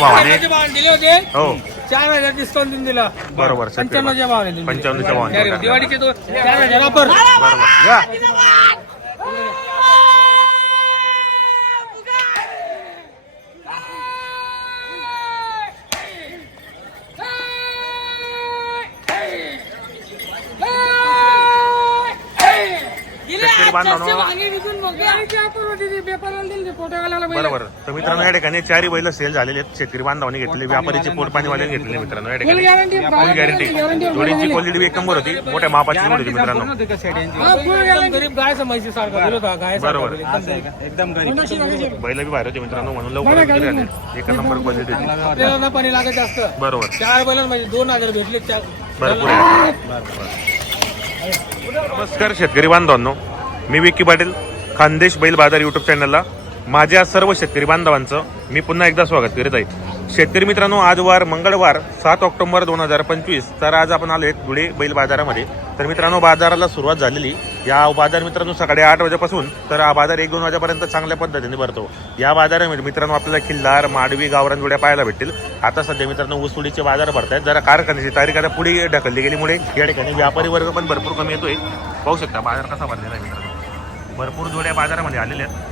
भावाने. भावाने दिले होते. हो. चार हजार डिस्काउंट देऊन दिला. बरोबर पंच्याण्णवच्या भावाने दिले. पंच्याण्णवच्या भावाने. टाकले. दिवाळीचे तो चार हजार वापर. बरोबर. घ्या शेतकरी बांधवांनो. बरोबर. तर मित्रांनो या ठिकाणी चारही बैल सेल झालेले आहेत. शेतकरी बांधवांनी घेतलेले व्यापारीचे पोट पाणीवाले घेतलेले मित्रांनो या ठिकाणी. फुल गॅरंटी जोडीची क्वालिटी एक नंबर होती. मोठ्या मापाची जोड होती मित्रांनो. बरोबर. एकदम गरीब. बैल बी बाहेर होते मित्रांनो म्हणून लवकर एक नंबर क्वालिटी आपल्याला पाणी लागत जास्त. बरोबर. चार बैलांमध्ये दोन हजार भेटले चार. भरपूर. नमस्कार शेतकरी बांधवांनो. मी विक्की पाटील खानदेश बैल बाजार युट्यूब चॅनलला माझ्या सर्व शेतकरी बांधवांचं मी पुन्हा एकदा स्वागत करीत आहे. शेतकरी मित्रांनो आज वार मंगळवार सात ऑक्टोबर दोन हजार पंचवीस. तर आज आपण आलो आहेत धुळे बैल बाजारामध्ये. तर मित्रांनो बाजाराला सुरुवात झालेली. या बाजार मित्रांनो सकाळी आठ वाजेपासून तर हा बाजार एक दोन वाजेपर्यंत चांगल्या पद्धतीने भरतो. या बाजारामध्ये मित्रांनो आपल्याला खिल्लार माडवी गावरान जोड्या पाहायला भेटतील. आता सध्या मित्रांनो ऊसतोडीचे बाजार भरत आहेत जरा कारखान्याची तारीख आता पुढे ढकलली गेलीमुळे या ठिकाणी व्यापारी वर्ग पण भरपूर कमी येतोय. पाहू शकता बाजार कसा भरलेला आहे मित्रांनो. भरपूर जोड्या बाजारामध्ये आलेल्या आहेत.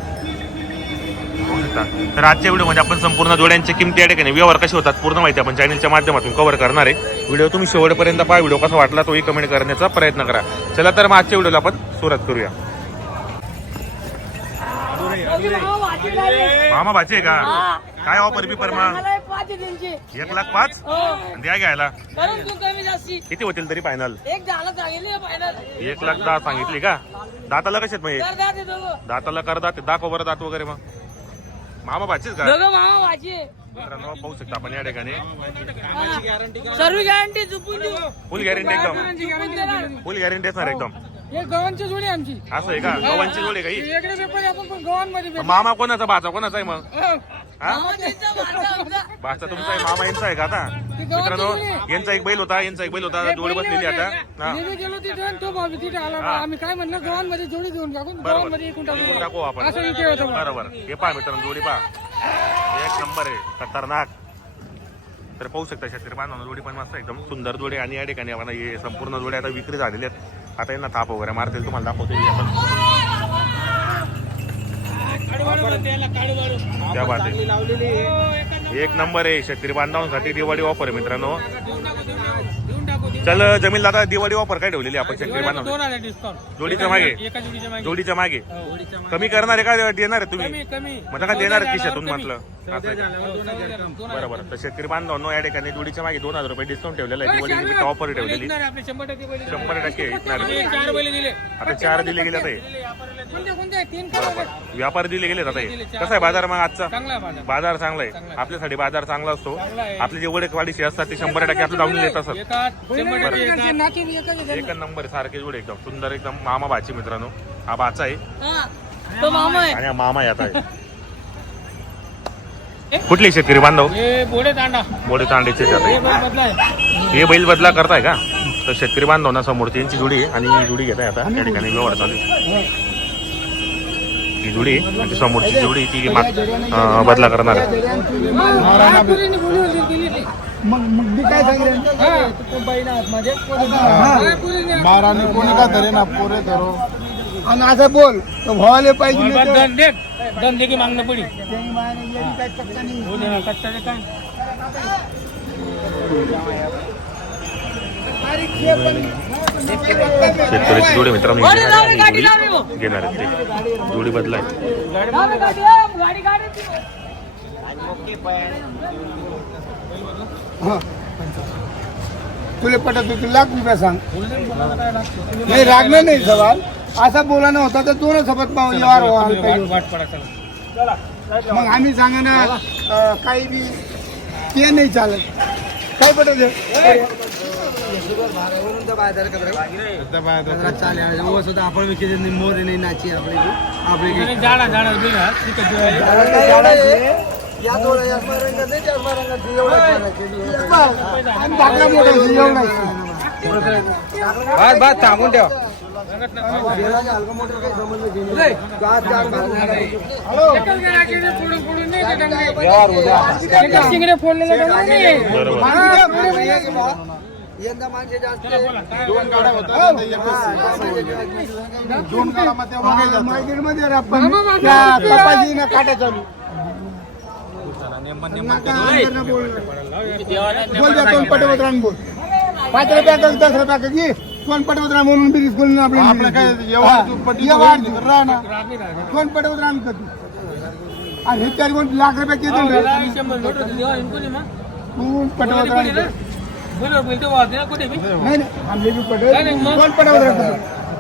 तर आजच्या व्हिडिओमध्ये आपण संपूर्ण जोड्यांच्या किमती या ठिकाणी व्यवहार कसे होतात पूर्ण माहिती आपण चॅनलच्या माध्यमातून कव्हर करणार आहे. व्हिडिओ तुम्ही शेवटपर्यंत पहा व्हिडिओ कसा वाटला तोही कमेंट करण्याचा प्रयत्न करा. चला तर मग आजच्या व्हिडिओला आपण सुरुवात करूया. मामा भाचे का? काय ऑफर आहे त्यांचे. एक लाख पाच? हो. द्या घ्यायला. करून तू कमी जास्ती. किती होतील तरी फायनल एक लाख दहा सांगितली का? दाताला कशात मग हे? दाताला कर दात दाखव बरं दात वगैरे मग. मामा भाचीच का? मामा पाहू शकता आपण या ठिकाणी. सर्व गॅरंटी फुल गॅरंटी एकदम. फुल गॅरंटी असणार एकदम. हे गव्हांची जोडी आमची. असं आहे का? गव्हांची जोडी काही वेगळे पेपर आपण पण गव्हांमध्ये मामा कोणाचा भाचा? कोणाचा आहे मग? हा. भाचा तुमचा आहे मामा यांचा आहे का आता? मित्रांनो यांचा एक बैल होता यांचा एक बैल होता जोडी बसलेली आता. हा. गेलो तिथे आणि तो भाऊ तिथे आला. हा. आम्ही काय म्हणलं गव्हांमध्ये जोडी घेऊन टाकून बरोबर. गव्हांमध्ये एकूण टाकून टाकू आपण. असं विषय होता. मग. बरोबर. हे पहा मित्रांनो जोडी पहा. एक नंबर आहे. खतरनाक. तर पाहू शकता शेतकरी बांधवांना जोडी पण मस्त एकदम सुंदर जोडी आणि या ठिकाणी आपण हे संपूर्ण जोडी आता विक्री झालेली आहेत. आता यांना थाप वगैरे मारतील तुम्हाला दाखवते त्या बात एक नंबर आहे शेतकरी बांधवांसाठी दिवाळी ऑफर मित्रांनो. चल जमीन आता दिवाळी ऑफर काय ठेवलेली आपण शेतकरी. बांधव डिस्काउंट जोडीच्या मागे एका जोडीच्या मागे जोडीच्या मागे हो. कमी करणार आहे का देणार आहे तुम्ही कमी कमी म्हणजे का देणार आहे खिशातून म्हटलं असं आहे का? दोन हजार. बरोबर तर शेतकरी बांधवांनो या ठिकाणी जोडीच्या मागे दोन हजार रुपये डिस्काउंट ठेवलेला आहे दिवाळी ऑफर ठेवलेली आपले शंभर टक्के. शंभर टक्के विकणार आहे. आणि चार बैल दिले आता चार दिले गेले आता हे. व्यापार दिले गेले आता हे. कसा आहे बाजार मग आजचा? बाजार. चांगला आहे. आपल्यासाठी बाजार चांगला असतो. आपले जेवढे क्वालिटी असतात ते शंभर टक्के आपलं जाऊन येत असत. एक नंबर सारखे जोडे एकदम. सुंदर एकदम मामा भाची मित्रांनो. हा भाचा आहे. हा. तो मामा आहे. आणि मामा आहे आता. आहे कुठले शेतकरी बांधव? बोडे तांडा मोठे तांडेचे हे बैल बदला करताय का? तर शेतकरी बांधवांना समोर त्यांची जोडी आहे आणि ही जोडी घेत आहे आता त्या ठिकाणी व्यवहार चालू आहे. ही जोडी आहे आणि ती समोरची जोडी ती माग- बदला करणार आहे पुरीने बोली होती दिली ती. मग मग मी काय सांगेन हा, तो बैल आतमध्ये. हा, पुरीने- माराने कोणी का धरे ना पोरे धरो. आणि असं बोल तो व्हायला पाहिजे बोल, नाही बस तर- दन दे दन दे की मागणं पडी. कच्चा शेतकऱ्याची जोडी मित्रांनो ही. घेणार ही आहेत ते. जोडी बदला आहे गाडी गाडी आहे, गाडी गाडी. हा. तुला पटत होती लाख रुपया सांग. नाही रागणार नाही सवाल. असा बोलानं होता तर दोन सोबत चला मग आम्ही सांगा ना काही बी ते नाही चालत. काय पटत आपण विकेचे मोर नाही नाची आपली. आपली हा, दिवाळी. धाकला मोठा एवढा थांबून ठेवा. फोडलेले की. यंदा माणसे जास्त दोन गाड्या होत्या हो. ते दोन गाड्यामध्ये आपण त्या कपाशीनं काट्या चालू. बोल. बोल द्या दोन पटवत्रान बोल. पाच रुपया का दस रुपया का घे. दोन पटवत्रा म्हणून बी स्कूल आपलं काय व्यवहार दुप्पटी व्यवहार होईल. राहा ना राहते काय? दोन पटवत्रान करतो आणि हे चार कोण लाख रुपये किती अहो, देतो? हे ना? बोलतो ना. नाही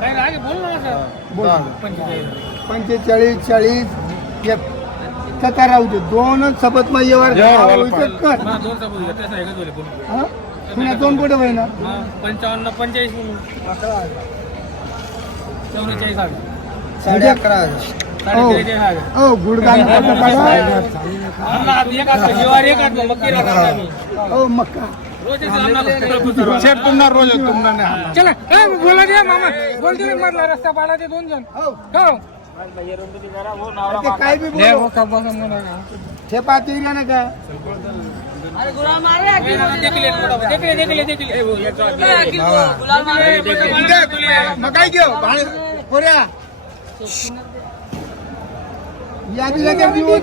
नाही नाही, आगे बोल ना. बोल पंचेचाळीस. चाळीस एक. सत्तर राहू दे. दोनच सबत मग कर दोन सबूत बोले. हा? पुन्हा दोन कुठे होईना? हा, पंचावन्न पंचेचाळीस चौवेचाळीस साडे अकरा. हो मक्का. शेठ तुमना रोज हाणणार. चला काय बोला द्या मामा. बोलते ना मधला रस्ता पाडा ते दोन जण. हो. हो. ते काय बी बोलो. हे पाहते ना का? देखले देखले मग काय घेऊ? पोऱ्या. यादी देऊ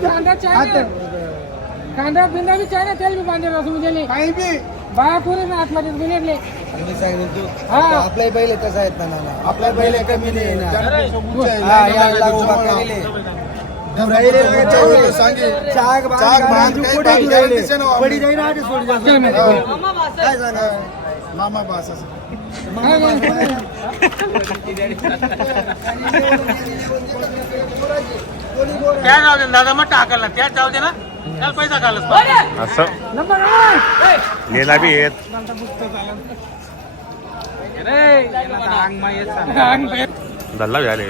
कांदा बिंदा बी चाय ना तेल बी बांधेल असं काही बी. बाया पुरे ना आतमध्ये गुन्हेरले मी सांगितलं तू, हा. आपलाही बैल तसा आहेत ना नाना. आपला बैल कमी नाही ना हाँ. चाक बांध, काही बांध, दिसे ना पडी आधी सोडी काय सांगा मामा बास असं. त्या जाऊ दे दादा मग टाकायला. त्या जाऊ दे ना. असं? नंबर लेला बी येत. दल्ला बी आले.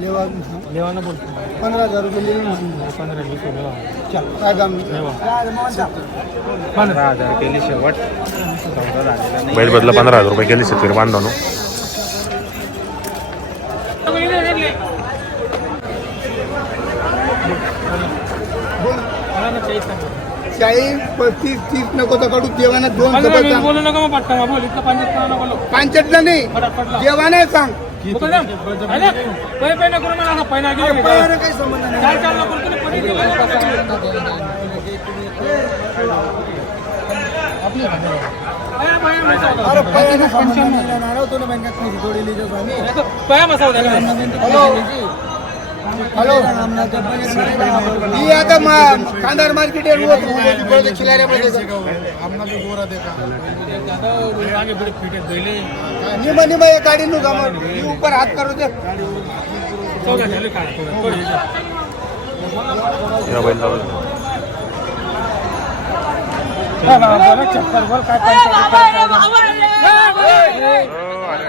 लेवा लेवाना बोलतो. पंधरा हजार रुपये लिहून पंधरा वीस चल काय काम पंधरा हजार केली शेवट. बैल बदला पंधरा हजार रुपये केले शेतकरी बांधवानो. चाळीस पस्तीस तीस नको तर काढू. देवाना दोन. बोलू नका मग पटकन. बोल इथलं पंचायत नाही. देवाने सांग. मला पहिला गेले काही संबंध नाही. पडी गेले. अरे ना, तुला बँकेत थोडे लिहितो आम्ही. बाया मसावदा का? हॅलो ही आता मा- कांदार मार्केट खिलाऱ्यामध्ये आम्हाला बी गोरा दे का? दादा, आगे बड़े पीटे गईले. निम निम एक गाडी नु जमर ही ऊपर हात करू दे चौदा झाले काय? थोडं- थोडं हे जा. या बैल चालू आहे. हा, हा, बरं, चक्कर, बरं, काय ए बाबा रे बाबा रे हो, अरे,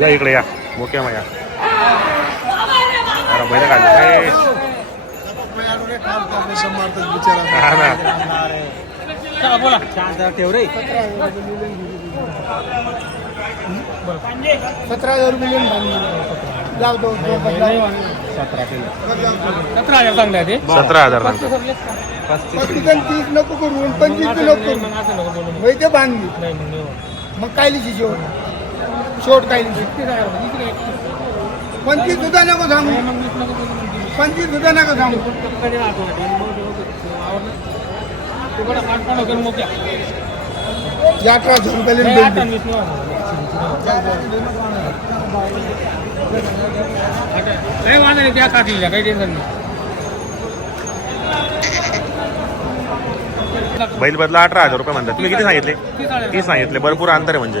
या इकडे या. मोक्या या बाबा रे बाबा अरे बैल काढले. बिचारा हा ना. चला, बोला. सतरा हजार रुपये बांधून. जाऊ दो. सतरा हजार. सांगताय ते? सतरा हजार तीस नको करू आणि पंचवीस बी नको करू. मग ते बांधली. नाही, मग काय लिहिची शेवट शेवट काय लिहिची. पंचवीस सुद्धा नको सांगू. पंचवीस सुद्धा नको सांगू. करून. या अठरा हजार रुपये नाही, लिहून आठ दे. आणि वीस नाही होणार. नाही वांधा नाही त्या काढलेल्या काही टेन्शन नाही. बैल बदला अठरा हजार रुपये म्हणतात. तुम्ही किती सांगितले? तीस सांगितले. भरपूर अंतर आहे म्हणजे.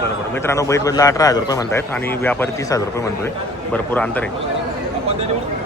बरोबर. मित्रांनो बैल बदला अठरा हजार रुपये म्हणतायत आणि व्यापारी तीस हजार रुपये म्हणतोय. भरपूर अंतर आहे.